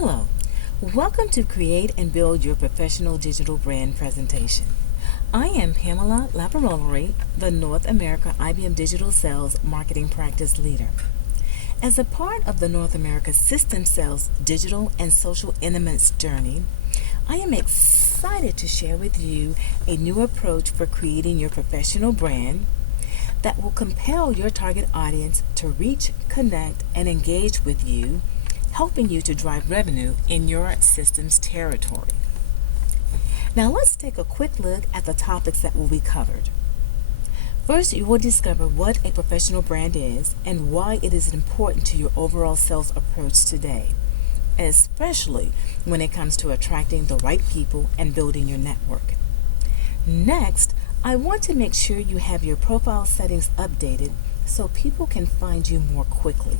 Hello, welcome to Create and Build Your Professional Digital Brand Presentation. I am Pamela Laparolari, the North America IBM Digital Sales Marketing Practice Leader. As a part of the North America System Sales Digital and Social Intimates journey, I am excited to share with you a new approach for creating your professional brand that will compel your target audience to reach, connect, and engage with you, helping you to drive revenue in your system's territory. Now let's take a quick look at the topics that will be covered. First, you will discover what a professional brand is and why it is important to your overall sales approach today, especially when it comes to attracting the right people and building your network. Next, I want to make sure you have your profile settings updated so people can find you more quickly.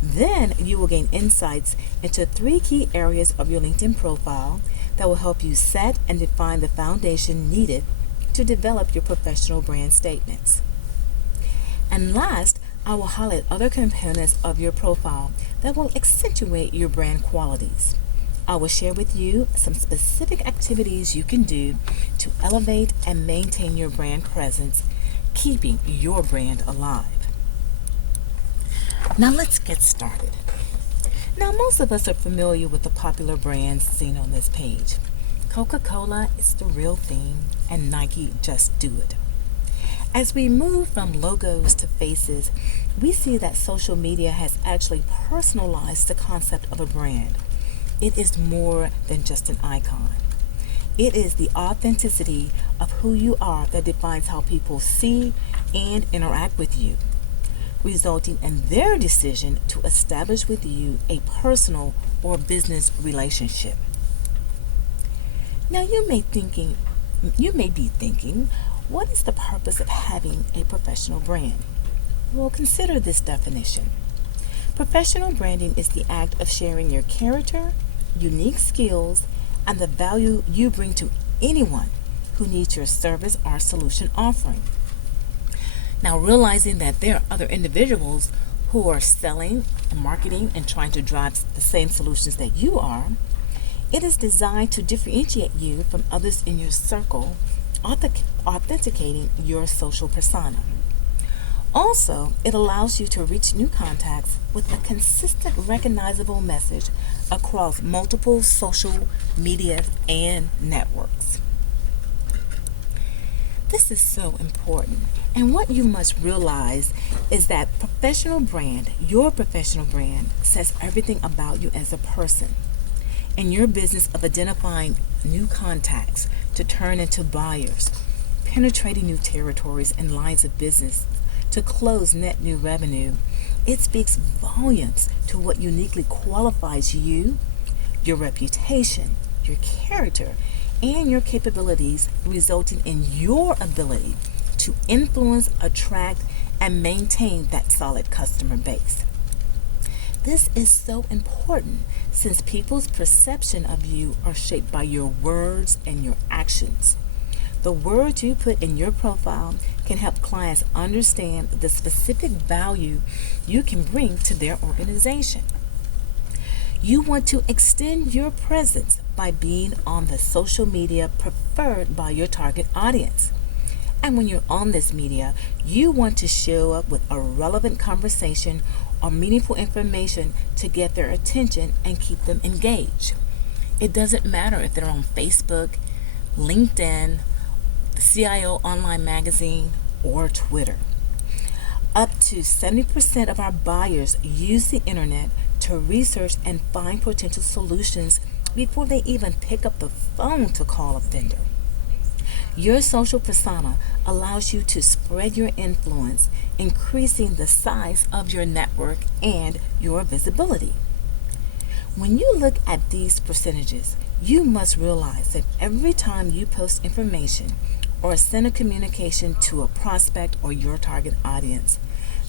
Then you will gain insights into 3 key areas of your LinkedIn profile that will help you set and define the foundation needed to develop your professional brand statements. And last, I will highlight other components of your profile that will accentuate your brand qualities. I will share with you some specific activities you can do to elevate and maintain your brand presence, keeping your brand alive. Now let's get started. Now most of us are familiar with the popular brands seen on this page. Coca-Cola is the real thing, and Nike just do it. As we move from logos to faces, we see that social media has actually personalized the concept of a brand. It is more than just an icon. It is the authenticity of who you are that defines how people see and interact with you, resulting in their decision to establish with you a personal or business relationship. Now you may be thinking, what is the purpose of having a professional brand? Well, consider this definition. Professional branding is the act of sharing your character, unique skills, and the value you bring to anyone who needs your service or solution offering. Now, realizing that there are other individuals who are selling and marketing and trying to drive the same solutions that you are, it is designed to differentiate you from others in your circle, authenticating your social persona. Also, it allows you to reach new contacts with a consistent, recognizable message across multiple social media and networks. This is so important, and what you must realize is that your professional brand, says everything about you as a person. In your business of identifying new contacts to turn into buyers, penetrating new territories and lines of business to close net new revenue, it speaks volumes to what uniquely qualifies you, your reputation, your character, and your capabilities, resulting in your ability to influence, attract, and maintain that solid customer base. This is so important since people's perception of you are shaped by your words and your actions. The words you put in your profile can help clients understand the specific value you can bring to their organization. You want to extend your presence by being on the social media preferred by your target audience. And when you're on this media, you want to show up with a relevant conversation or meaningful information to get their attention and keep them engaged. It doesn't matter if they're on Facebook, LinkedIn, the CIO Online Magazine, or Twitter. Up to 70% of our buyers use the internet to research and find potential solutions before they even pick up the phone to call a vendor. Your social persona allows you to spread your influence, increasing the size of your network and your visibility. When you look at these percentages, you must realize that every time you post information or send a communication to a prospect or your target audience,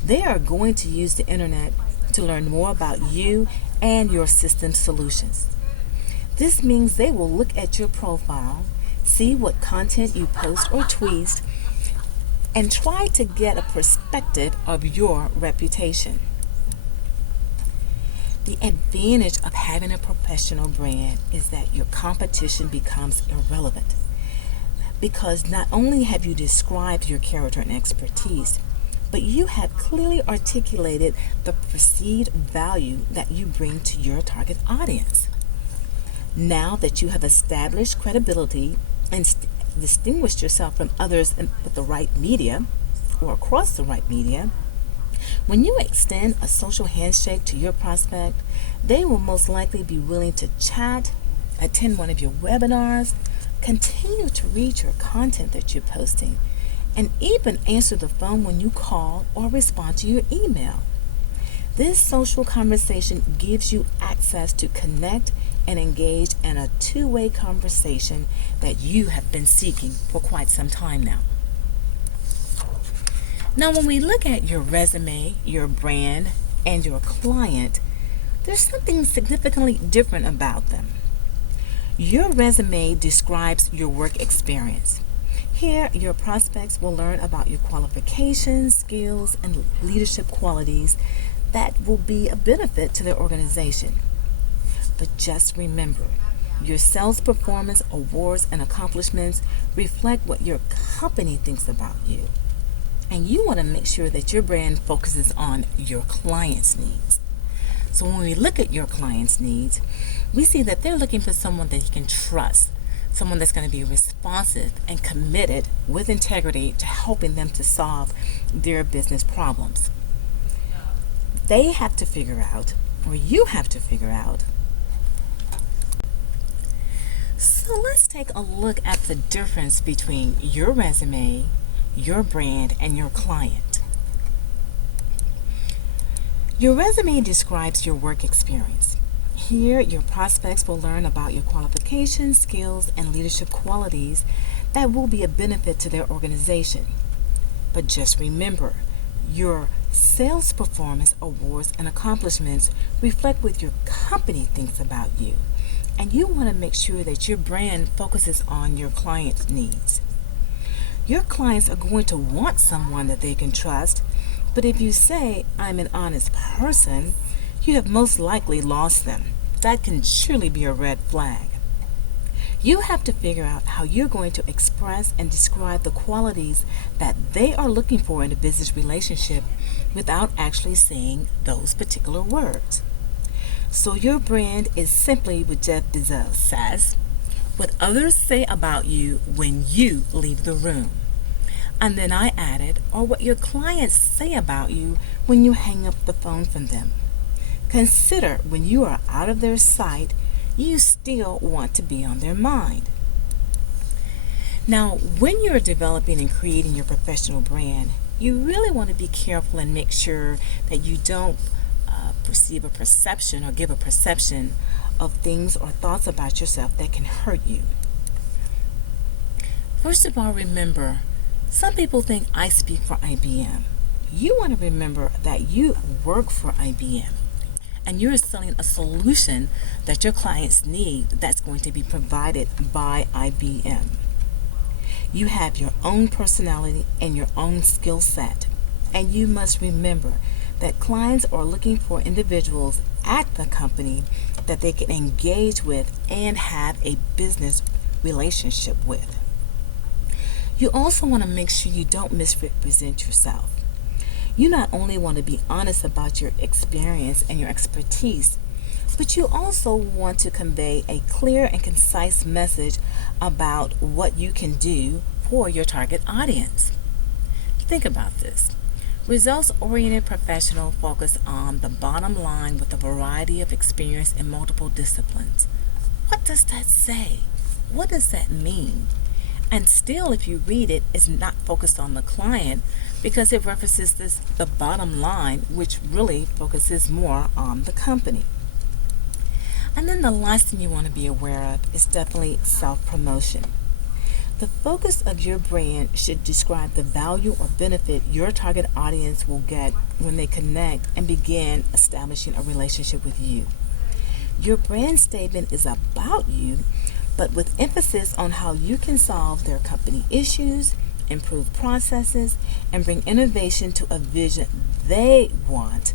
they are going to use the internet to learn more about you and your system solutions. This means they will look at your profile, see what content you post or tweet, and try to get a perspective of your reputation. The advantage of having a professional brand is that your competition becomes irrelevant, because not only have you described your character and expertise, but you have clearly articulated the perceived value that you bring to your target audience. Now that you have established credibility and distinguished yourself from others with the right media or across the right media, when you extend a social handshake to your prospect, they will most likely be willing to chat, attend one of your webinars, continue to read your content that you're posting, and even answer the phone when you call or respond to your email. This social conversation gives you access to connect and engage in a two-way conversation that you have been seeking for quite some time now. Now, when we look at your resume, your brand, and your client, there's something significantly different about them. Your resume describes your work experience. Here, your prospects will learn about your qualifications, skills, and leadership qualities that will be a benefit to their organization. But just remember, your sales performance, awards, and accomplishments reflect what your company thinks about you. And you want to make sure that your brand focuses on your client's needs. So when we look at your client's needs, we see that they're looking for someone that you can trust, someone that's going to be responsive and committed with integrity to helping them to solve their business problems. They have to figure out, or you have to figure out. So let's take a look at the difference between your resume, your brand, and your client. Your resume describes your work experience. Here, your prospects will learn about your qualifications, skills, and leadership qualities that will be a benefit to their organization. But just remember, your sales performance, awards, and accomplishments reflect what your company thinks about you. And you want to make sure that your brand focuses on your client's needs. Your clients are going to want someone that they can trust, but if you say, "I'm an honest person," you have most likely lost them. That can surely be a red flag. You have to figure out how you're going to express and describe the qualities that they are looking for in a business relationship without actually saying those particular words. So your brand is simply what Jeff Bezos says: what others say about you when you leave the room. And then I added, or what your clients say about you when you hang up the phone from them. Consider, when you are out of their sight, you still want to be on their mind. Now, when you're developing and creating your professional brand, you really want to be careful and make sure that you don't perceive a perception or give a perception of things or thoughts about yourself that can hurt you. First of all, remember, some people think I speak for IBM. You want to remember that you work for IBM and you're selling a solution that your clients need that's going to be provided by IBM. You have your own personality and your own skill set, and you must remember that clients are looking for individuals at the company that they can engage with and have a business relationship with. You also want to make sure you don't misrepresent yourself. You not only want to be honest about your experience and your expertise, but you also want to convey a clear and concise message about what you can do for your target audience. Think about this. Results-oriented professionals focus on the bottom line with a variety of experience in multiple disciplines. What does that say? What does that mean? And still, if you read it, it's not focused on the client because it references the bottom line, which really focuses more on the company. And then the last thing you want to be aware of is definitely self-promotion. The focus of your brand should describe the value or benefit your target audience will get when they connect and begin establishing a relationship with you. Your brand statement is about you, but with emphasis on how you can solve their company issues, improve processes, and bring innovation to a vision they want.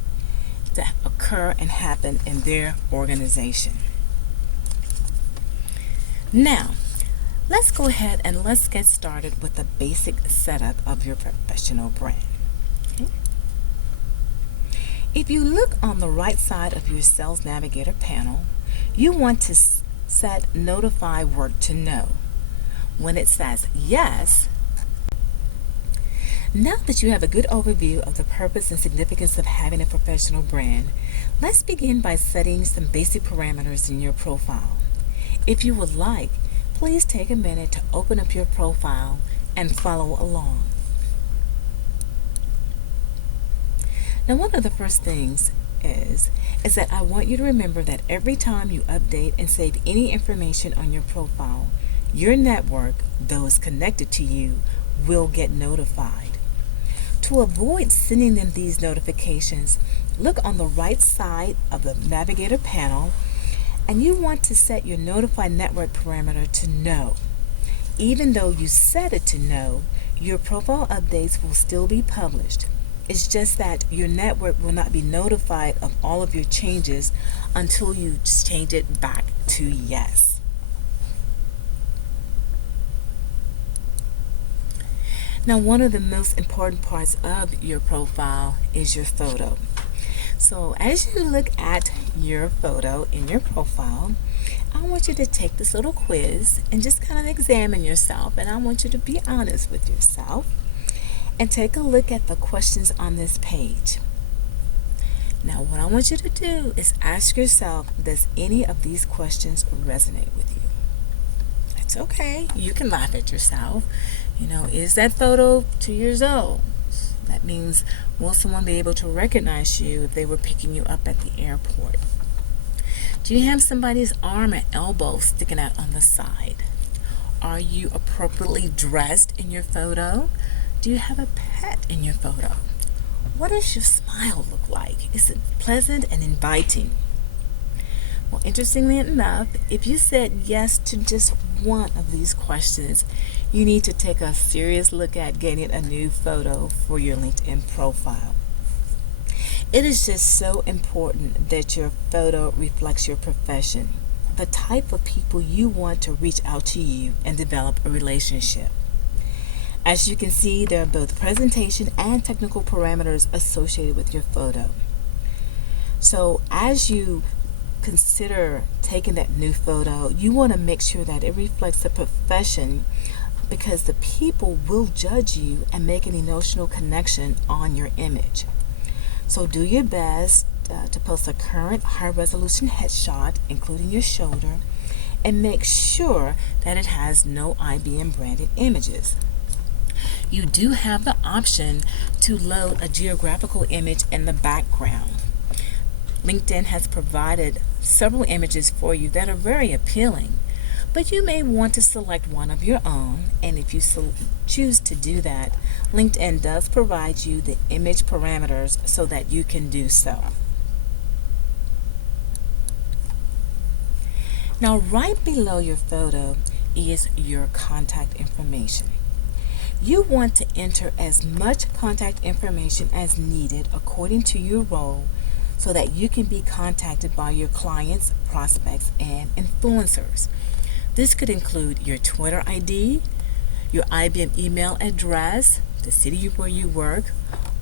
to occur and happen in their organization. Now, let's go ahead and let's get started with the basic setup of your professional brand. Okay? If you look on the right side of your Sales Navigator panel, you want to set Notify Work to No. When it says yes, now that you have a good overview of the purpose and significance of having a professional brand, let's begin by setting some basic parameters in your profile. If you would like, please take a minute to open up your profile and follow along. Now, one of the first things is that I want you to remember that every time you update and save any information on your profile, your network, those connected to you, will get notified. To avoid sending them these notifications, look on the right side of the Navigator panel, and you want to set your Notify Network parameter to No. Even though you set it to No, your profile updates will still be published. It's just that your network will not be notified of all of your changes until you change it back to yes. Now, one of the most important parts of your profile is your photo. So as you look at your photo in your profile, I want you to take this little quiz and just kind of examine yourself, and I want you to be honest with yourself and take a look at the questions on this page. Now, what I want you to do is ask yourself, does any of these questions resonate with you? It's okay. You can laugh at yourself. Is that photo 2 years old? That means, will someone be able to recognize you if they were picking you up at the airport? Do you have somebody's arm or elbow sticking out on the side? Are you appropriately dressed in your photo? Do you have a pet in your photo? What does your smile look like? Is it pleasant and inviting? Well, interestingly enough, if you said yes to just one of these questions, you need to take a serious look at getting a new photo for your LinkedIn profile. It is just so important that your photo reflects your profession, the type of people you want to reach out to you and develop a relationship. As you can see, there are both presentation and technical parameters associated with your photo. So as you consider taking that new photo, you want to make sure that it reflects the profession, because the people will judge you and make an emotional connection on your image. So do your best to post a current high-resolution headshot, including your shoulder, and make sure that it has no IBM branded images. You do have the option to load a geographical image in the background. LinkedIn has provided several images for you that are very appealing, but you may want to select one of your own, and if you choose to do that, LinkedIn does provide you the image parameters so that you can do so. Now, right below your photo is your contact information. You want to enter as much contact information as needed according to your role so that you can be contacted by your clients, prospects, and influencers. This could include your Twitter ID, your IBM email address, the city where you work,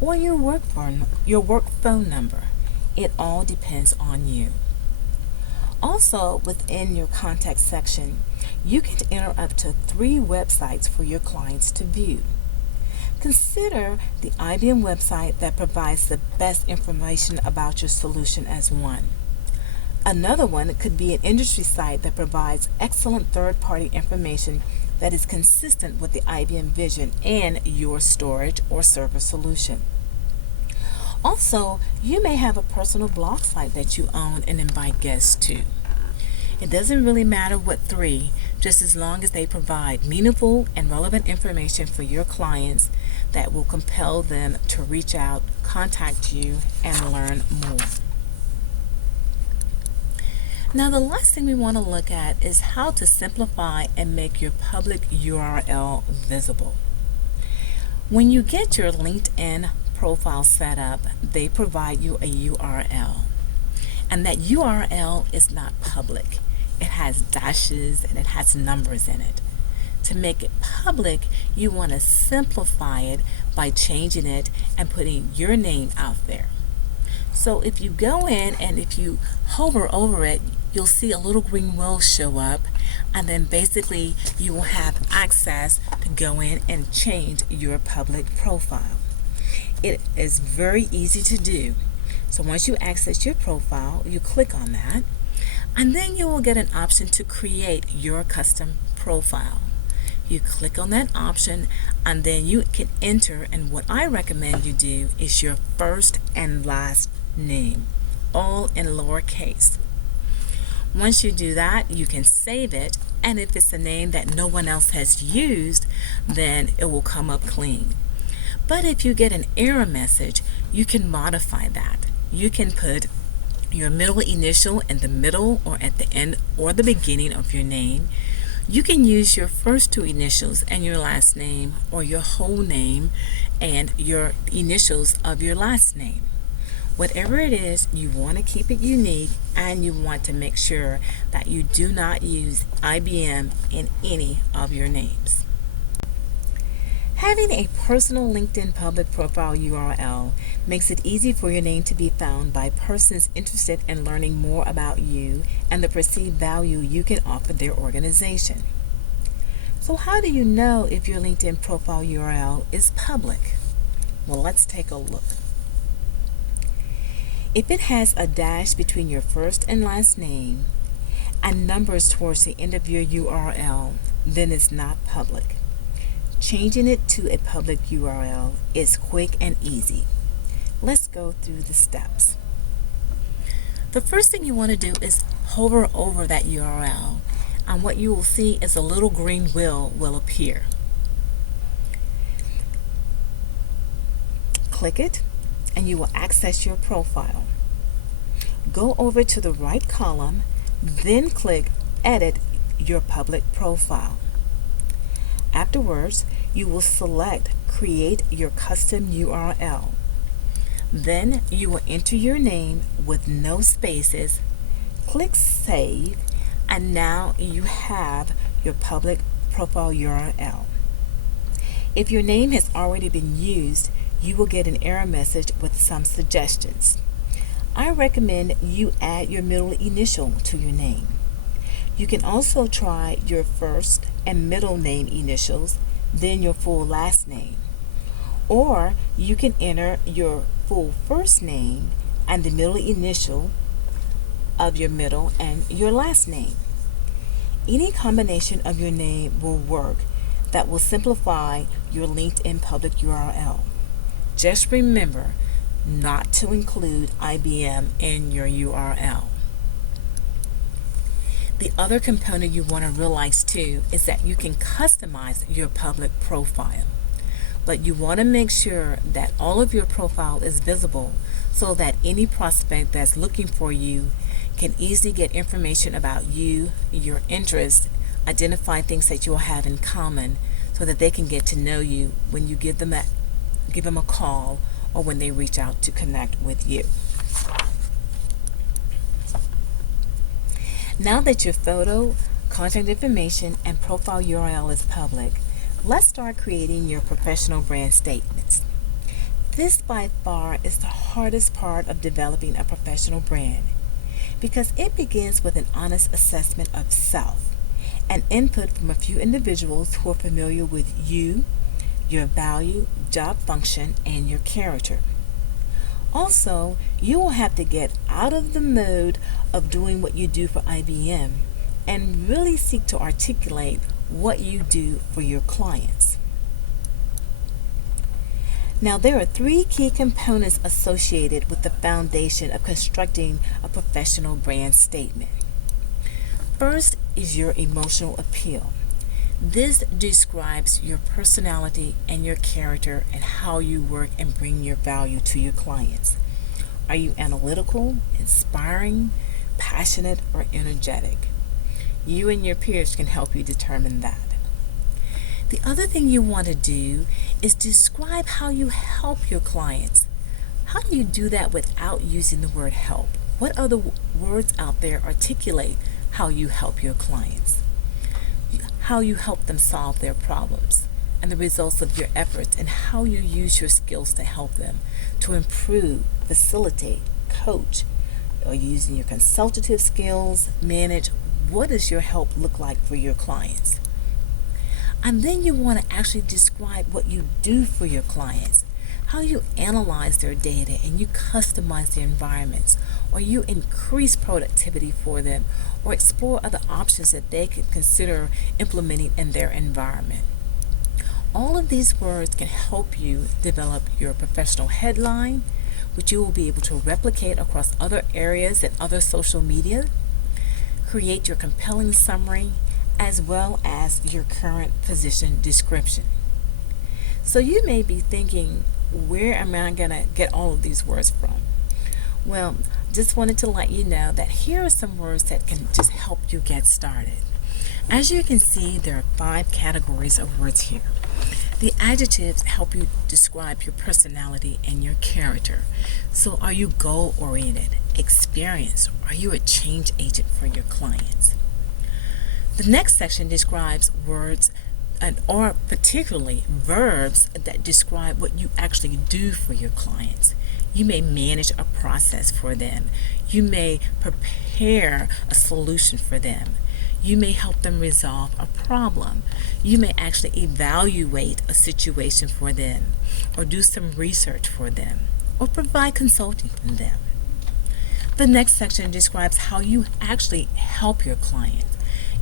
or your work phone number. It all depends on you. Also, within your contact section, you can enter up to 3 websites for your clients to view. Consider the IBM website that provides the best information about your solution as one. Another one could be an industry site that provides excellent third-party information that is consistent with the IBM vision and your storage or server solution. Also, you may have a personal blog site that you own and invite guests to. It doesn't really matter what 3, just as long as they provide meaningful and relevant information for your clients that will compel them to reach out, contact you, and learn more. Now, the last thing we want to look at is how to simplify and make your public URL visible. When you get your LinkedIn profile set up, they provide you a URL. And that URL is not public. It has dashes and it has numbers in it. To make it public, you want to simplify it by changing it and putting your name out there. So if you go in and if you hover over it, you'll see a little green wheel show up, and then basically you will have access to go in and change your public profile. It is very easy to do. So once you access your profile, you click on that, and then you will get an option to create your custom profile. You click on that option, and then you can enter, and what I recommend you do is your first and last name, all in lowercase. Once you do that, you can save it, and if it's a name that no one else has used, then it will come up clean. But if you get an error message, you can modify that. You can put your middle initial in the middle or at the end or the beginning of your name. You can use your first two initials and your last name, or your whole name and your initials of your last name. Whatever it is, you want to keep it unique, and you want to make sure that you do not use IBM in any of your names. Having a personal LinkedIn public profile URL makes it easy for your name to be found by persons interested in learning more about you and the perceived value you can offer their organization. So how do you know if your LinkedIn profile URL is public? Well, let's take a look. If it has a dash between your first and last name and numbers towards the end of your URL, then it's not public. Changing it to a public URL is quick and easy. Let's go through the steps. The first thing you want to do is hover over that URL, and what you will see is a little green wheel will appear. Click it, and you will access your profile. Go over to the right column, then click Edit Your Public Profile. Afterwards, you will select Create Your Custom URL. Then you will enter your name with no spaces, click Save, and now you have your public profile URL. If your name has already been used, you will get an error message with some suggestions. I recommend you add your middle initial to your name. You can also try your first and middle name initials, then your full last name. Or you can enter your full first name and the middle initial of your middle and your last name. Any combination of your name will work that will simplify your LinkedIn public URL. Just remember not to include IBM in your URL. The other component you want to realize too is that you can customize your public profile, but you want to make sure that all of your profile is visible so that any prospect that's looking for you can easily get information about you, your interests, identify things that you'll have in common so that they can get to know you when you give them a call or when they reach out to connect with you. Now that your photo, contact information, and profile URL is public, let's start creating your professional brand statements. This by far is the hardest part of developing a professional brand because it begins with an honest assessment of self and input from a few individuals who are familiar with you, your value, job function, and your character. Also, you will have to get out of the mode of doing what you do for IBM and really seek to articulate what you do for your clients. Now, there are 3 key components associated with the foundation of constructing a professional brand statement. First is your emotional appeal. This describes your personality and your character and how you work and bring your value to your clients. Are you analytical, inspiring, passionate, or energetic? You and your peers can help you determine that. The other thing you want to do is describe how you help your clients. How do you do that without using the word help? What other words out there articulate how you help your clients? How you help them solve their problems and the results of your efforts, and how you use your skills to help them to improve, facilitate, coach, or using your consultative skills, manage. What does your help look like for your clients? And then you want to actually describe what you do for your clients, how you analyze their data and you customize their environments, or you increase productivity for them, or explore other options that they could consider implementing in their environment. All of these words can help you develop your professional headline, which you will be able to replicate across other areas and other social media, create your compelling summary, as well as your current position description. So you may be thinking, where am I going to get all of these words from? Well, just wanted to let you know that here are some words that can just help you get started. As you can see, there are 5 categories of words here. The adjectives help you describe your personality and your character. So are you goal-oriented, experienced? Are you a change agent for your clients? The next section describes words or particularly verbs that describe what you actually do for your clients. You may manage a process for them. You may prepare a solution for them. You may help them resolve a problem. You may actually evaluate a situation for them, or do some research for them, or provide consulting for them. The next section describes how you actually help your client.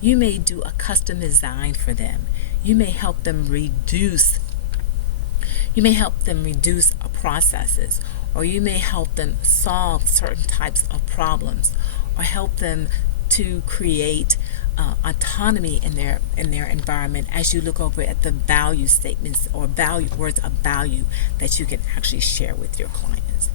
You may do a custom design for them. You may help them reduce processes, or you may help them solve certain types of problems, or help them to create autonomy in their environment as you look over at the value statements or words of value that you can actually share with your clients.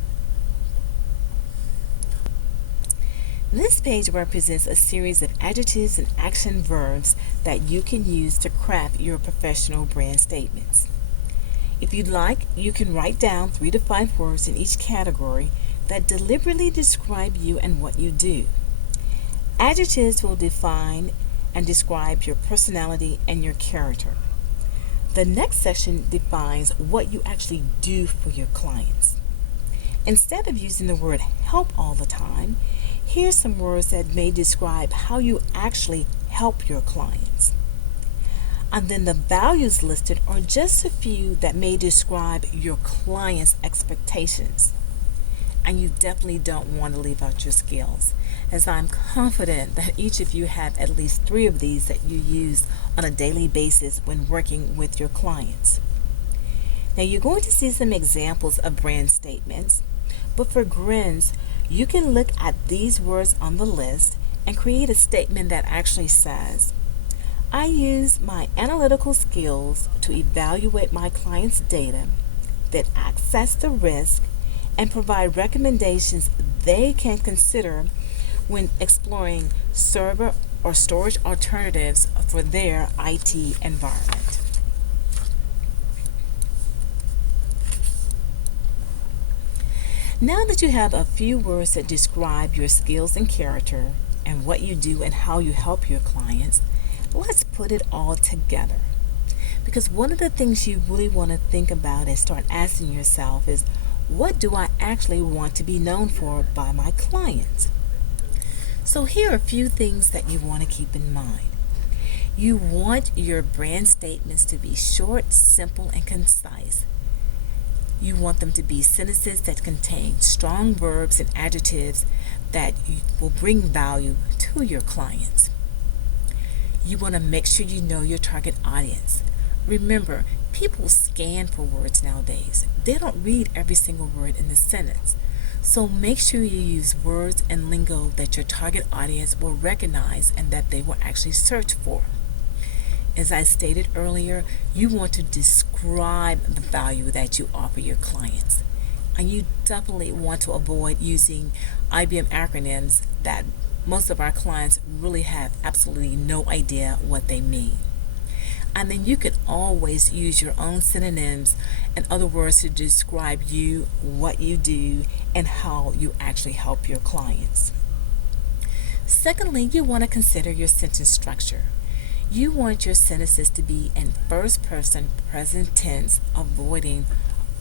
This page represents a series of adjectives and action verbs that you can use to craft your professional brand statements. If you'd like, you can write down 3 to 5 words in each category that deliberately describe you and what you do. Adjectives will define and describe your personality and your character. The next section defines what you actually do for your clients. Instead of using the word help all the time, here's some words that may describe how you actually help your clients. And then the values listed are just a few that may describe your client's expectations. And you definitely don't want to leave out your skills, as I'm confident that each of you have at least 3 of these that you use on a daily basis when working with your clients. Now you're going to see some examples of brand statements, but for grins, you can look at these words on the list and create a statement that actually says, I use my analytical skills to evaluate my client's data, then assess the risk, and provide recommendations they can consider when exploring server or storage alternatives for their IT environment. Now that you have a few words that describe your skills and character and what you do and how you help your clients, let's put it all together. Because one of the things you really want to think about and start asking yourself is, what do I actually want to be known for by my clients? So here are a few things that you want to keep in mind. You want your brand statements to be short, simple, and concise. You want them to be sentences that contain strong verbs and adjectives that will bring value to your clients. You want to make sure you know your target audience. Remember, people scan for words nowadays. They don't read every single word in the sentence. So make sure you use words and lingo that your target audience will recognize and that they will actually search for. As I stated earlier, you want to describe the value that you offer your clients. And you definitely want to avoid using IBM acronyms that most of our clients really have absolutely no idea what they mean. And then you can always use your own synonyms and other words to describe you, what you do, and how you actually help your clients. Secondly, you want to consider your sentence structure. You want your sentences to be in first person present tense, avoiding,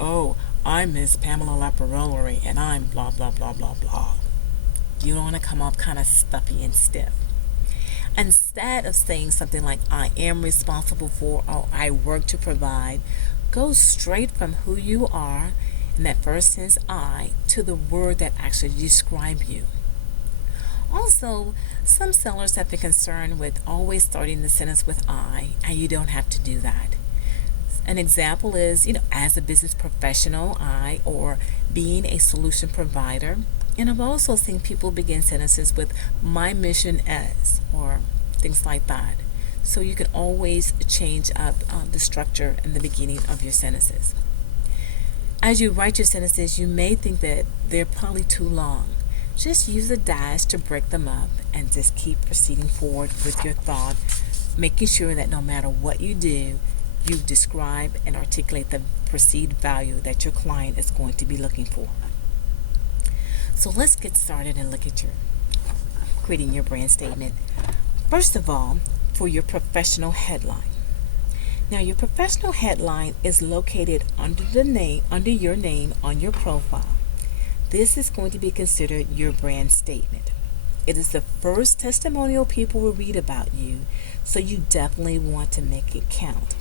oh, I'm Miss Pamela Laparelli and I'm blah, blah, blah, blah, blah. You don't want to come off kind of stuffy and stiff. Instead of saying something like, I am responsible for, or I work to provide, go straight from who you are in that first sentence, I, to the word that actually describes you. Also, some sellers have been concerned with always starting the sentence with I, and you don't have to do that. An example is, as a business professional, I, or being a solution provider. And I've also seen people begin sentences with my mission as, or things like that. So you can always change up the structure in the beginning of your sentences. As you write your sentences, you may think that they're probably too long. Just use a dash to break them up and just keep proceeding forward with your thought, making sure that no matter what you do, you describe and articulate the perceived value that your client is going to be looking for. So let's get started and look at your creating your brand statement. First of all, for your professional headline. Now, your professional headline is located under your name on your profile. This is going to be considered your brand statement. It is the first testimonial people will read about you, so you definitely want to make it count.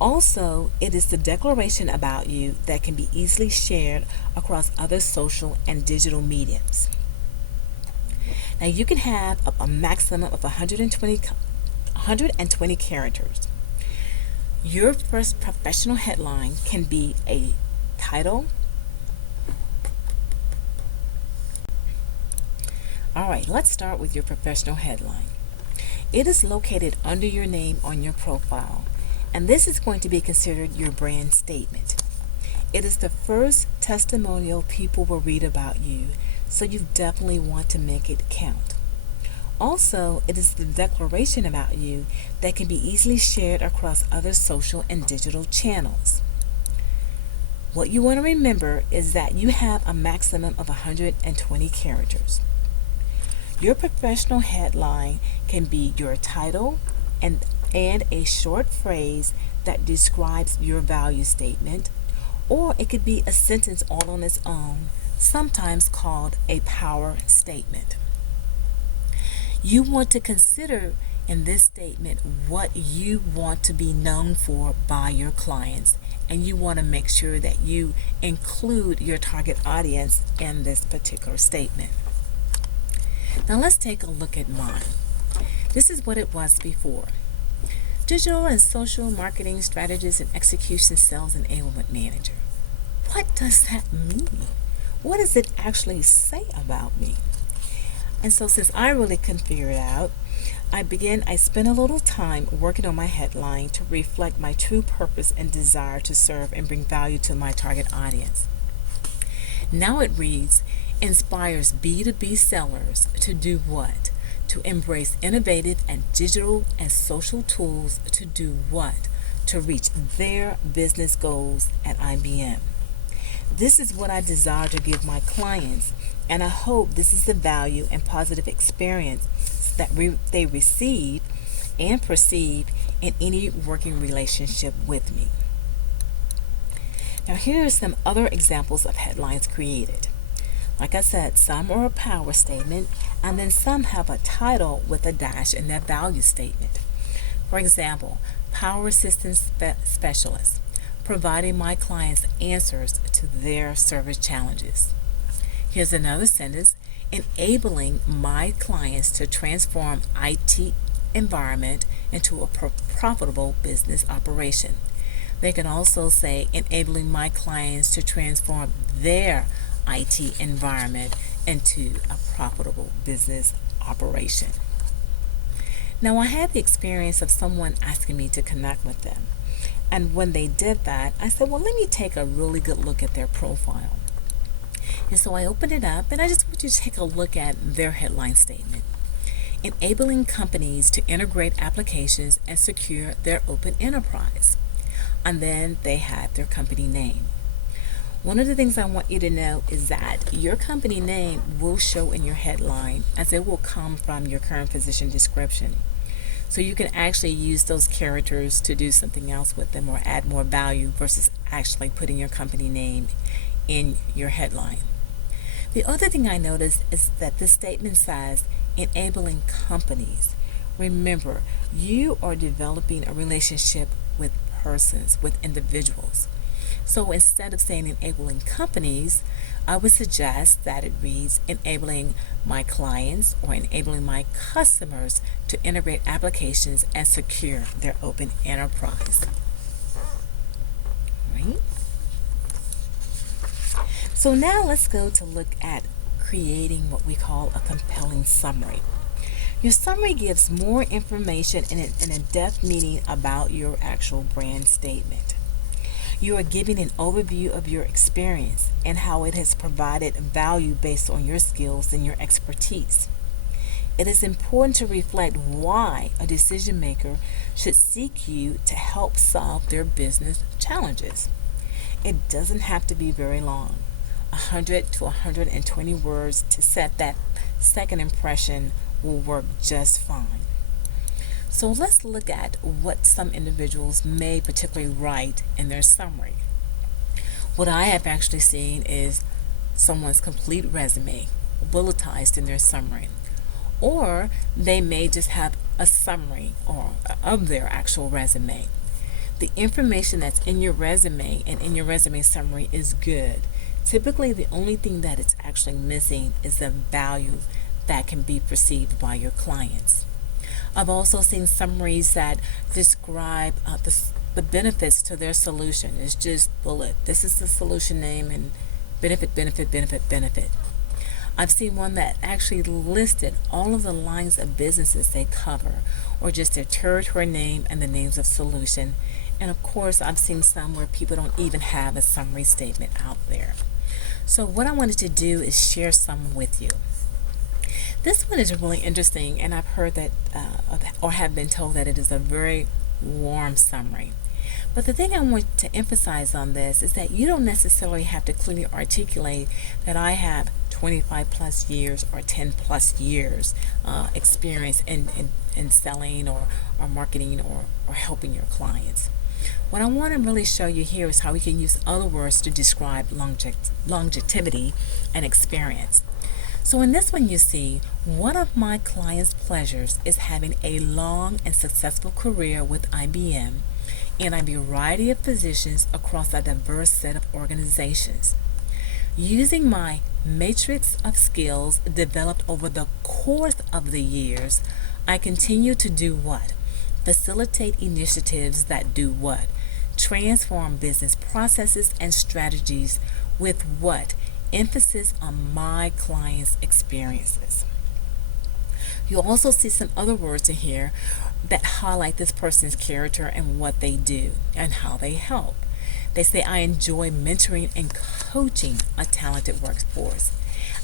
Also, it is the declaration about you that can be easily shared across other social and digital mediums. Now, you can have a maximum of 120 characters. Your first professional headline can be a title. All right, let's start with your professional headline. It is located under your name on your profile, and this is going to be considered your brand statement. It is the first testimonial people will read about you, so you definitely want to make it count. Also, it is the declaration about you that can be easily shared across other social and digital channels. What you want to remember is that you have a maximum of 120 characters. Your professional headline can be your title and a short phrase that describes your value statement, or it could be a sentence all on its own, sometimes called a power statement. You want to consider in this statement what you want to be known for by your clients, and you want to make sure that you include your target audience in this particular statement. Now let's take a look at mine. This is what it was before. Digital and social marketing strategist and execution sales enablement manager. What does that mean? What does it actually say about me? And so since I really couldn't figure it out, I spent a little time working on my headline to reflect my true purpose and desire to serve and bring value to my target audience. Now it reads, inspires B2B sellers to do what? To embrace innovative and digital and social tools to do what? To reach their business goals at IBM. This is what I desire to give my clients, and I hope this is the value and positive experience that they receive and perceive in any working relationship with me. Now, here are some other examples of headlines created. Like I said, some are a power statement, and then some have a title with a dash in their value statement. For example, Power Assistance Specialist, providing my clients answers to their service challenges. Here's another sentence, enabling my clients to transform IT environment into a profitable business operation. They can also say, enabling my clients to transform their IT environment into a profitable business operation. Now, I had the experience of someone asking me to connect with them. And when they did that, I said, well, let me take a really good look at their profile. And so I opened it up, and I just want you to take a look at their headline statement. enabling companies to integrate applications and secure their open enterprise. And then they have their company name. One of the things I want you to know is that your company name will show in your headline, as it will come from your current position description. So you can actually use those characters to do something else with them or add more value versus actually putting your company name in your headline. The other thing I noticed is that this statement says enabling companies. Remember, you are developing a relationship with persons, with individuals. So instead of saying enabling companies, I would suggest that it reads enabling my clients or enabling my customers to integrate applications and secure their open enterprise. Right? So now let's go to look at creating what we call a compelling summary. Your summary gives more information and a depth meaning about your actual brand statement. You are giving an overview of your experience and how it has provided value based on your skills and your expertise. It is important to reflect why a decision maker should seek you to help solve their business challenges. It doesn't have to be very long. 100 to 120 words to set that second impression will work just fine. So let's look at what some individuals may particularly write in their summary. What I have actually seen is someone's complete resume bulletized in their summary. Or they may just have a summary of their actual resume. The information that's in your resume and in your resume summary is good. Typically, the only thing that it's actually missing is the value that can be perceived by your clients. I've also seen summaries that describe the benefits to their solution. It's just bullet. This is the solution name and benefit, benefit, benefit, benefit. I've seen one that actually listed all of the lines of businesses they cover, or just their territory name and the names of solution. And of course, I've seen some where people don't even have a summary statement out there. So what I wanted to do is share some with you. This one is really interesting, and I've heard that or have been told that it is a very warm summary. But the thing I want to emphasize on this is that you don't necessarily have to clearly articulate that I have 25 plus years or 10 plus years experience in selling or marketing or helping your clients. What I want to really show you here is how we can use other words to describe longevity and experience. So in this one, you see, one of my clients' pleasures is having a long and successful career with IBM in a variety of positions across a diverse set of organizations. Using my matrix of skills developed over the course of the years, I continue to do what? Facilitate initiatives that do what? Transform business processes and strategies with what? Emphasis on my clients' experiences. You'll also see some other words in here that highlight this person's character and what they do and how they help. They say, I enjoy mentoring and coaching a talented workforce.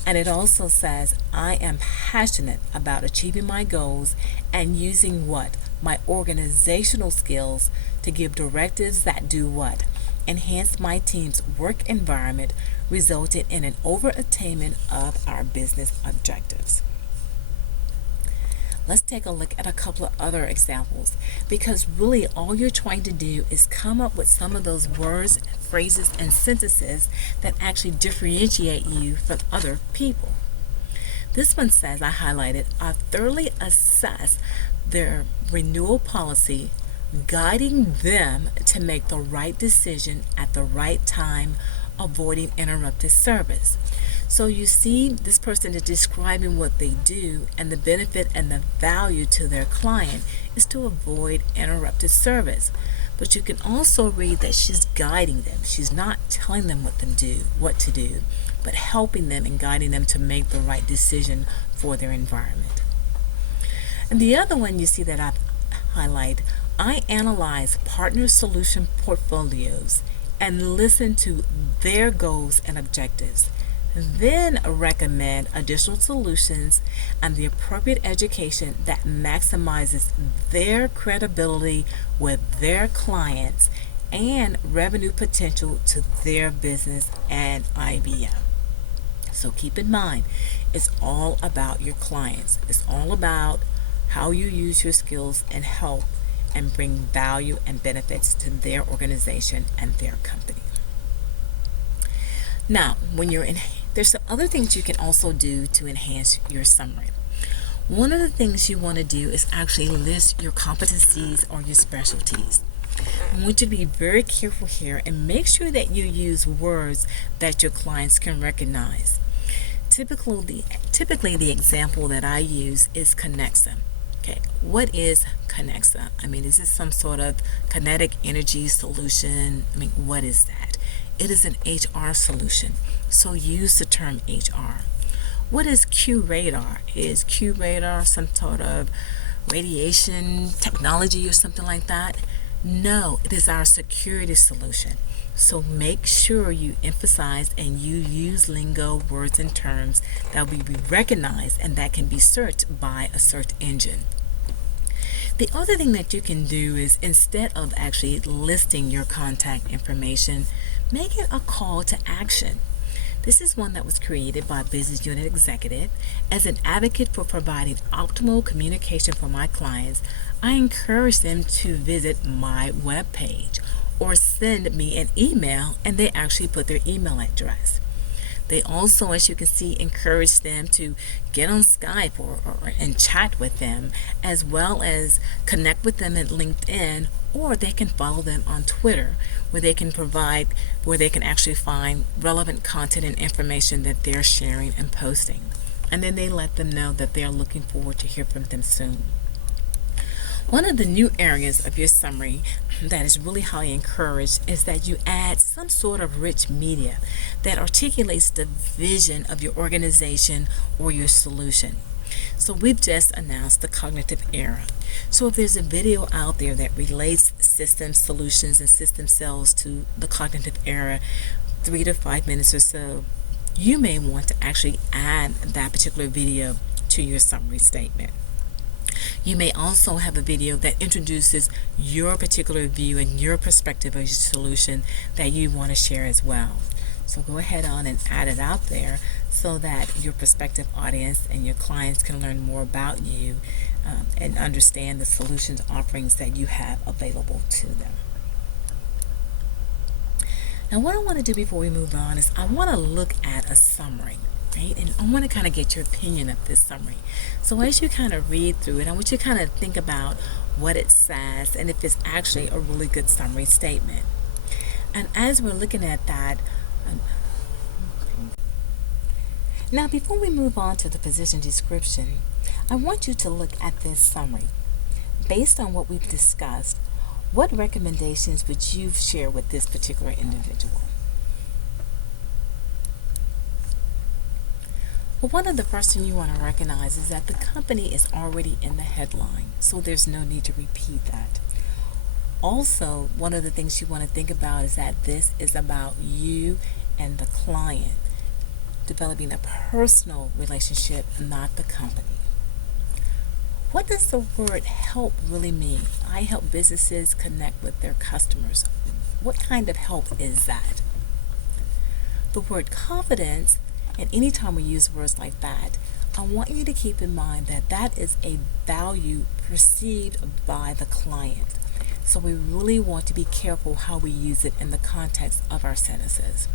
And it also says, I am passionate about achieving my goals and using what? My organizational skills to give directives that do what? Enhance my team's work environment, resulting in an overattainment of our business objectives. Let's take a look at a couple of other examples, because really all you're trying to do is come up with some of those words, phrases, and sentences that actually differentiate you from other people. This one says, I highlighted, I thoroughly assess their renewal policy, guiding them to make the right decision at the right time, avoiding interrupted service. So you see, this person is describing what they do, and the benefit and the value to their client is to avoid interrupted service. But you can also read that she's guiding them. She's not telling them what to do, but helping them and guiding them to make the right decision for their environment. And the other one you see that I've highlighted, I analyze partner solution portfolios and listen to their goals and objectives. Then recommend additional solutions and the appropriate education that maximizes their credibility with their clients and revenue potential to their business and IBM. So keep in mind, it's all about your clients. It's all about how you use your skills and help and bring value and benefits to their organization and their company. Now, when you're in, there's some other things you can also do to enhance your summary. One of the things you want to do is actually list your competencies or your specialties. I want you to be very careful here and make sure that you use words that your clients can recognize. Typically the example that I use is Connexa. Okay, what is Connexa? I mean, is this some sort of kinetic energy solution? I mean, what is that? It is an HR solution, so use the term HR. What is QRadar? Is QRadar some sort of radiation technology or something like that? No, it is our security solution. So make sure you emphasize and you use lingo, words, and terms that will be recognized and that can be searched by a search engine. The other thing that you can do is, instead of actually listing your contact information, make it a call to action. This is one that was created by a business unit executive. As an advocate for providing optimal communication for my clients, I encourage them to visit my webpage or send me an email, and they actually put their email address. They also, as you can see, encourage them to get on Skype and chat with them, as well as connect with them at LinkedIn, or they can follow them on Twitter, where they can actually find relevant content and information that they're sharing and posting. And then they let them know that they're looking forward to hear from them soon. One of the new areas of your summary that is really highly encouraged is that you add some sort of rich media that articulates the vision of your organization or your solution. So we've just announced the cognitive era. So if there's a video out there that relates system solutions and system sales to the cognitive era, 3 to 5 minutes or so, you may want to actually add that particular video to your summary statement. You may also have a video that introduces your particular view and your perspective of your solution that you want to share as well. So go ahead on and add it out there so that your prospective audience and your clients can learn more about you and understand the solutions offerings that you have available to them. Now, what I want to do before we move on is I want to look at a summary. Right? And I want to kind of get your opinion of this summary. So as you kind of read through it, I want you to kind of think about what it says and if it's actually a really good summary statement. And as we're looking at that, now before we move on to the position description, I want you to look at this summary. Based on what we've discussed, what recommendations would you share with this particular individual? Well, one of the first things you want to recognize is that the company is already in the headline, so there's no need to repeat that. Also, one of the things you want to think about is that this is about you and the client, developing a personal relationship, not the company. What does the word help really mean? I help businesses connect with their customers. What kind of help is that? The word confidence, and anytime we use words like that, I want you to keep in mind that that is a value perceived by the client. So we really want to be careful how we use it in the context of our sentences.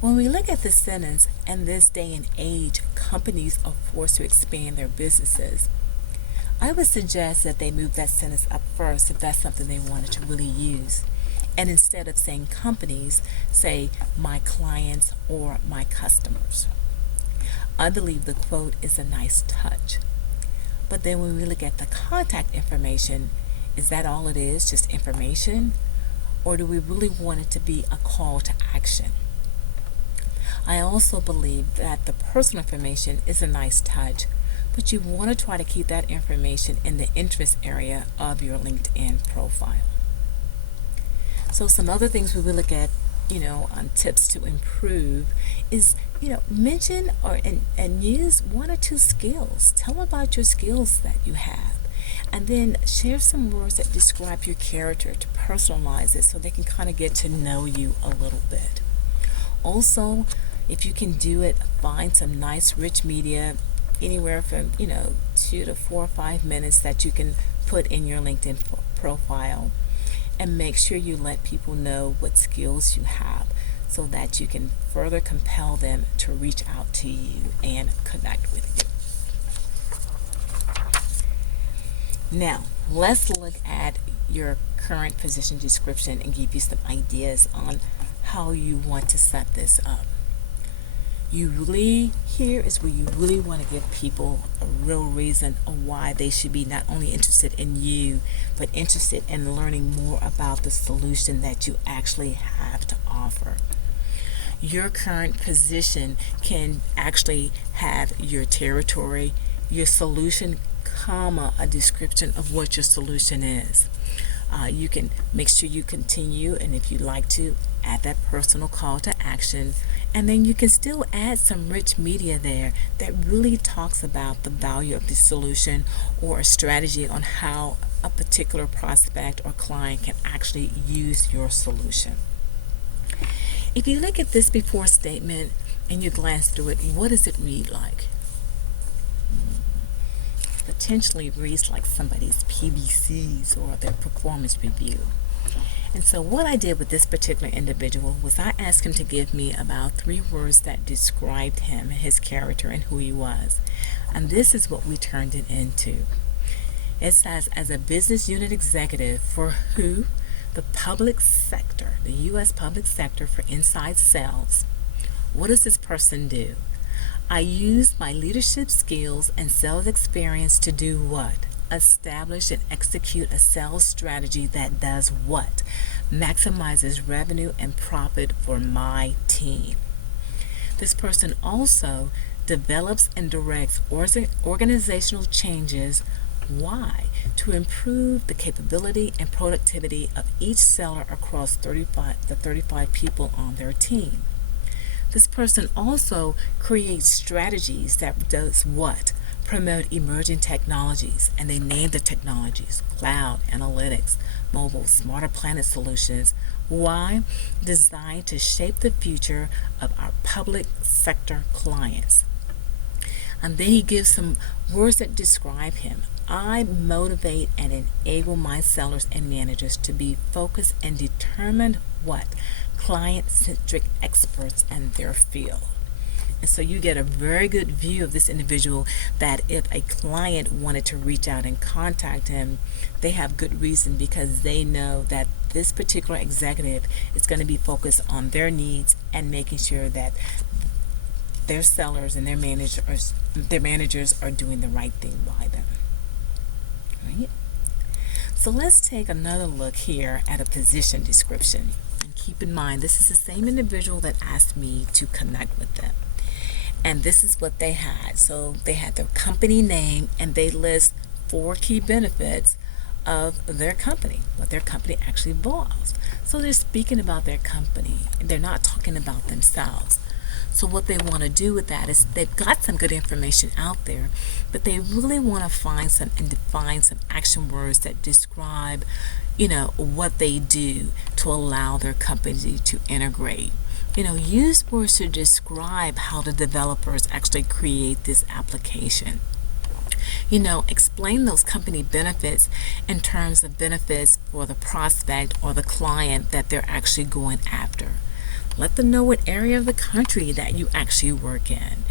When we look at this sentence, in this day and age, companies are forced to expand their businesses. I would suggest that they move that sentence up first if that's something they wanted to really use. And instead of saying companies, say my clients or my customers. I believe the quote is a nice touch. But then when we look at the contact information, is that all it is, just information? Or do we really want it to be a call to action? I also believe that the personal information is a nice touch, but you want to try to keep that information in the interest area of your LinkedIn profile. So some other things we will look at tips to improve is, mention and use one or two skills. Tell about your skills that you have. And then share some words that describe your character to personalize it so they can kind of get to know you a little bit. Also, if you can do it, find some nice rich media, anywhere from 2 to 4 or 5 minutes that you can put in your LinkedIn profile, and make sure you let people know what skills you have so that you can further compel them to reach out to you and connect with you. Now, let's look at your current position description and give you some ideas on how you want to set this up. Here is where you really want to give people a real reason of why they should be not only interested in you, but interested in learning more about the solution that you actually have to offer. Your current position can actually have your territory, your solution, a description of what your solution is. You can make sure you continue, and if you'd like to, add that personal call to action, and then you can still add some rich media there that really talks about the value of the solution or a strategy on how a particular prospect or client can actually use your solution. If you look at this before statement and you glance through it, what does it read like? Potentially reads like somebody's PBCs or their performance review. And so what I did with this particular individual was I asked him to give me about 3 words that described him, his character, and who he was. And this is what we turned it into. It says, as a business unit executive for who? The public sector, the U.S. public sector for inside sales. What does this person do? I use my leadership skills and sales experience to do what? Establish and execute a sales strategy that does what? Maximizes revenue and profit for my team. This person also develops and directs organizational changes. Why? To improve the capability and productivity of each seller across the 35 people on their team. This person also creates strategies that does what? Promote emerging technologies, and they name the technologies: cloud, analytics, mobile, smarter planet solutions. Why? Designed to shape the future of our public sector clients. And then he gives some words that describe him. I motivate and enable my sellers and managers to be focused and determined what? Client-centric experts in their field. And so you get a very good view of this individual, that if a client wanted to reach out and contact him, they have good reason, because they know that this particular executive is going to be focused on their needs and making sure that their sellers and their managers are doing the right thing by them. Right? So let's take another look here at a position description. And keep in mind, this is the same individual that asked me to connect with them. And this is what they had. So they had their company name, and they list 4 key benefits of their company, what their company actually involves. So they're speaking about their company, and they're not talking about themselves. So what they want to do with that is, they've got some good information out there, but they really want to find some and define some action words that describe, what they do to allow their company to integrate. Use words to describe how the developers actually create this application. Explain those company benefits in terms of benefits for the prospect or the client that they're actually going after. Let them know what area of the country that you actually work in,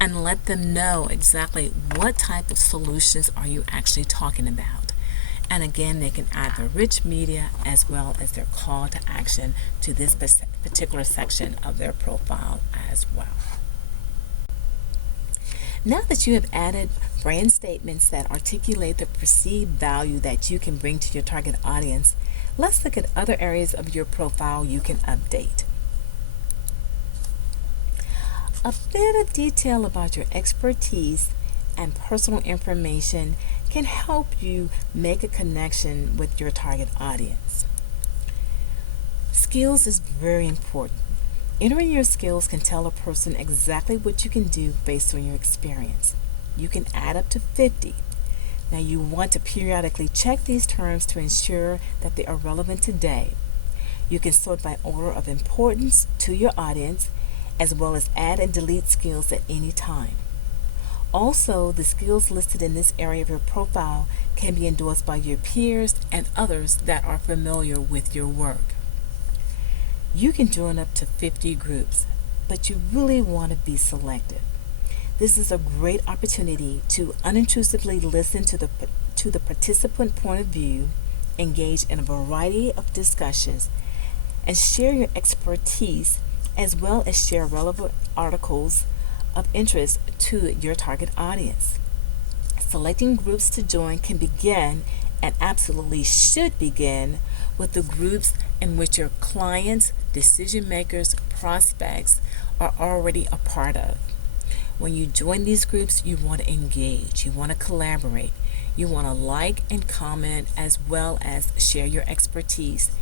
and let them know exactly what type of solutions are you actually talking about. And again, they can add the rich media as well as their call to action to this particular section of their profile as well. Now that you have added brand statements that articulate the perceived value that you can bring to your target audience, let's look at other areas of your profile you can update. A bit of detail about your expertise and personal information can help you make a connection with your target audience. Skills is very important. Entering your skills can tell a person exactly what you can do based on your experience. You can add up to 50. Now, you want to periodically check these terms to ensure that they are relevant today. You can sort by order of importance to your audience, as well as add and delete skills at any time. Also, the skills listed in this area of your profile can be endorsed by your peers and others that are familiar with your work. You can join up to 50 groups, but you really want to be selective. This is a great opportunity to unintrusively listen to the participant point of view, engage in a variety of discussions, and share your expertise, as well as share relevant articles of interest to your target audience. Selecting groups to join can begin, and absolutely should begin, with the groups in which your clients, decision makers, prospects are already a part of. When you join these groups, you want to engage, you want to collaborate, you want to like and comment, as well as share your expertise.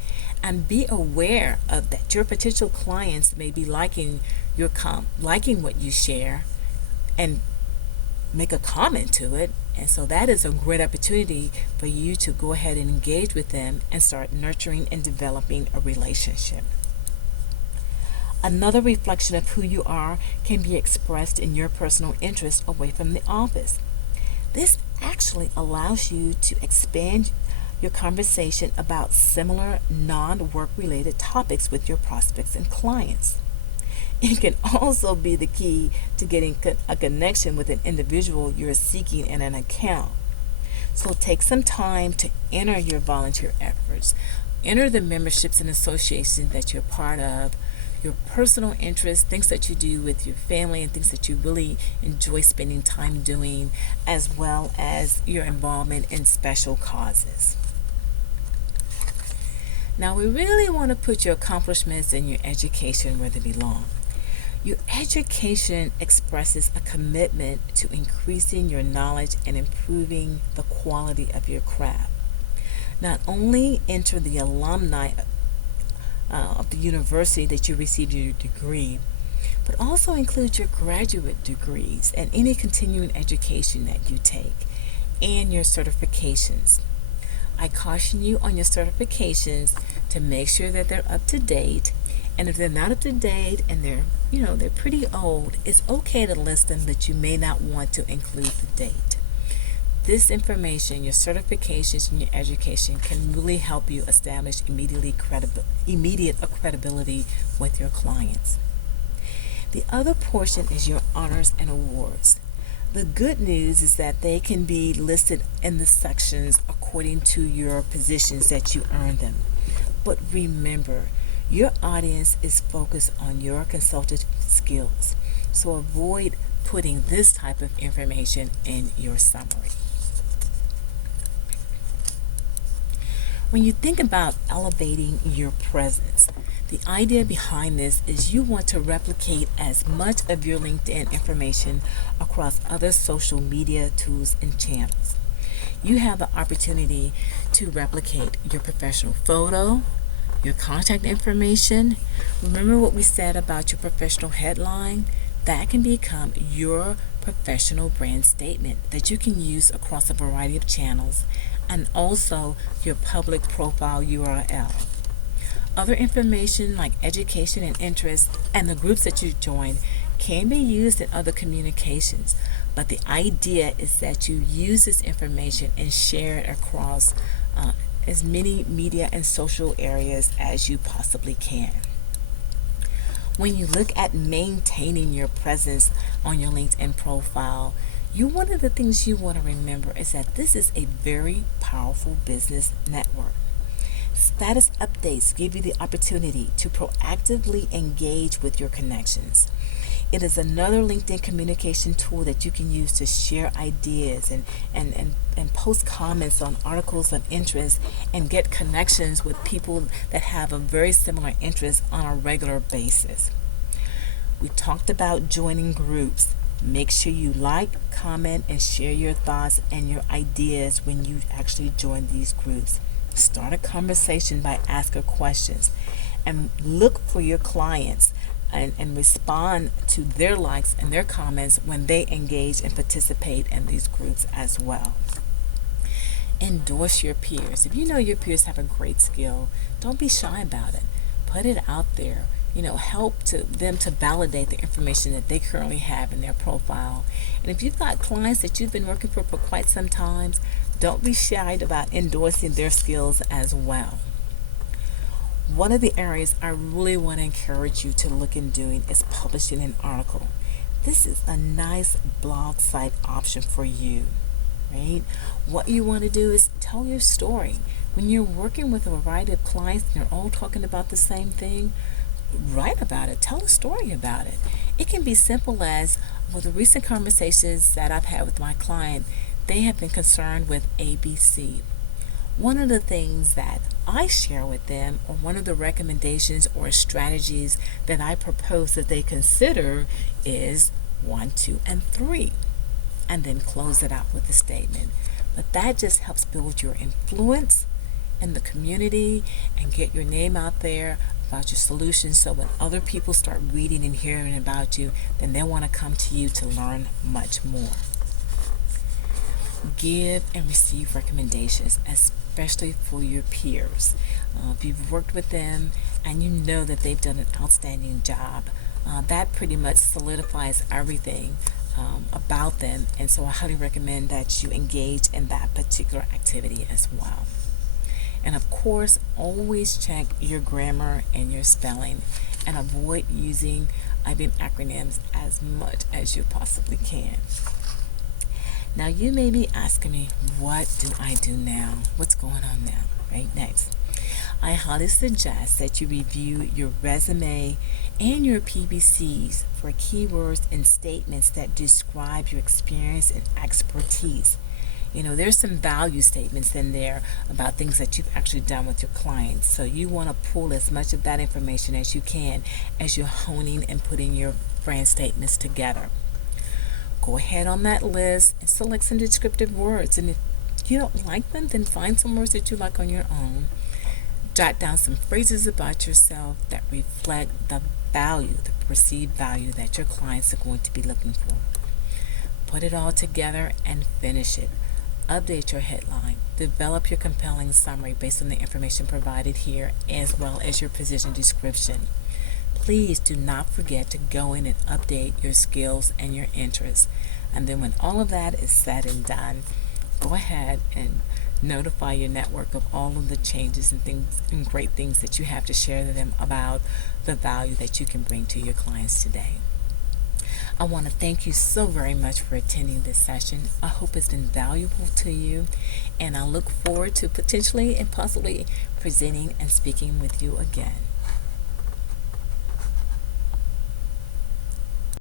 And be aware of that your potential clients may be liking liking what you share and make a comment to it. And so that is a great opportunity for you to go ahead and engage with them and start nurturing and developing a relationship. Another reflection of who you are can be expressed in your personal interest away from the office. This actually allows you to expand your conversation about similar non-work related topics with your prospects and clients. It can also be the key to getting a connection with an individual you're seeking in an account. So take some time to enter your volunteer efforts. Enter the memberships and associations that you're part of, your personal interests, things that you do with your family, and things that you really enjoy spending time doing, as well as your involvement in special causes. Now, we really want to put your accomplishments and your education where they belong. Your education expresses a commitment to increasing your knowledge and improving the quality of your craft. Not only enter the alumni of the university that you received your degree, but also include your graduate degrees and any continuing education that you take and your certifications. I caution you on your certifications to make sure that they're up to date, and if they're not up to date and they're pretty old, it's okay to list them, but you may not want to include the date. This information, your certifications and your education, can really help you establish immediate credibility with your clients. The other portion is your honors and awards. The good news is that they can be listed in the sections according to your positions that you earn them. But remember, your audience is focused on your consultative skills, so avoid putting this type of information in your summary. When you think about elevating your presence, the idea behind this is you want to replicate as much of your LinkedIn information across other social media tools and channels. You have the opportunity to replicate your professional photo, your contact information. Remember what we said about your professional headline? That can become your professional brand statement that you can use across a variety of channels, and also your public profile URL. Other information like education and interest and the groups that you join can be used in other communications, but the idea is that you use this information and share it across as many media and social areas as you possibly can. When you look at maintaining your presence on your LinkedIn profile, one of the things you want to remember is that this is a very powerful business network. Status updates give you the opportunity to proactively engage with your connections. It is another LinkedIn communication tool that you can use to share ideas and post comments on articles of interest and get connections with people that have a very similar interest on a regular basis. We talked about joining groups. Make sure you like, comment, and share your thoughts and your ideas when you actually join these groups. Start a conversation by asking questions. and look for your clients and respond to their likes and their comments when they engage and participate in these groups as well. Endorse your peers. If you know your peers have a great skill, don't be shy about it. Put it out there. Help them to validate the information that they currently have in their profile. And if you've got clients that you've been working for quite some time, don't be shy about endorsing their skills as well. One of the areas I really want to encourage you to look in doing is publishing an article. This is a nice blog site option for you, right? What you want to do is tell your story. When you're working with a variety of clients and they're all talking about the same thing, write about it. Tell a story about it. It can be simple as, well, the recent conversations that I've had with my client, they have been concerned with ABC. One of the things that I share with them, or one of the recommendations or strategies that I propose that they consider, is 1, 2, and 3, and then close it out with a statement. But that just helps build your influence in the community and get your name out there about your solutions, so when other people start reading and hearing about you, then they want to come to you to learn much more. Give and receive recommendations, especially for your peers. If you've worked with them and you know that they've done an outstanding job, that pretty much solidifies everything about them, and so I highly recommend that you engage in that particular activity as well. And of course, always check your grammar and your spelling, and avoid using IBM acronyms as much as you possibly can. Now, you may be asking me, what do I do now? What's going on now? Right next. I highly suggest that you review your resume and your PBCs for keywords and statements that describe your experience and expertise. There's some value statements in there about things that you've actually done with your clients. So you want to pull as much of that information as you can as you're honing and putting your brand statements together. Go ahead on that list and select some descriptive words. And if you don't like them, then find some words that you like on your own. Jot down some phrases about yourself that reflect the value, the perceived value that your clients are going to be looking for. Put it all together and finish it. Update your headline. Develop your compelling summary based on the information provided here, as well as your position description. Please do not forget to go in and update your skills and your interests. And then when all of that is said and done, go ahead and notify your network of all of the changes and things and great things that you have to share to them about the value that you can bring to your clients today. I want to thank you so very much for attending this session. I hope it's been valuable to you, and I look forward to potentially and possibly presenting and speaking with you again.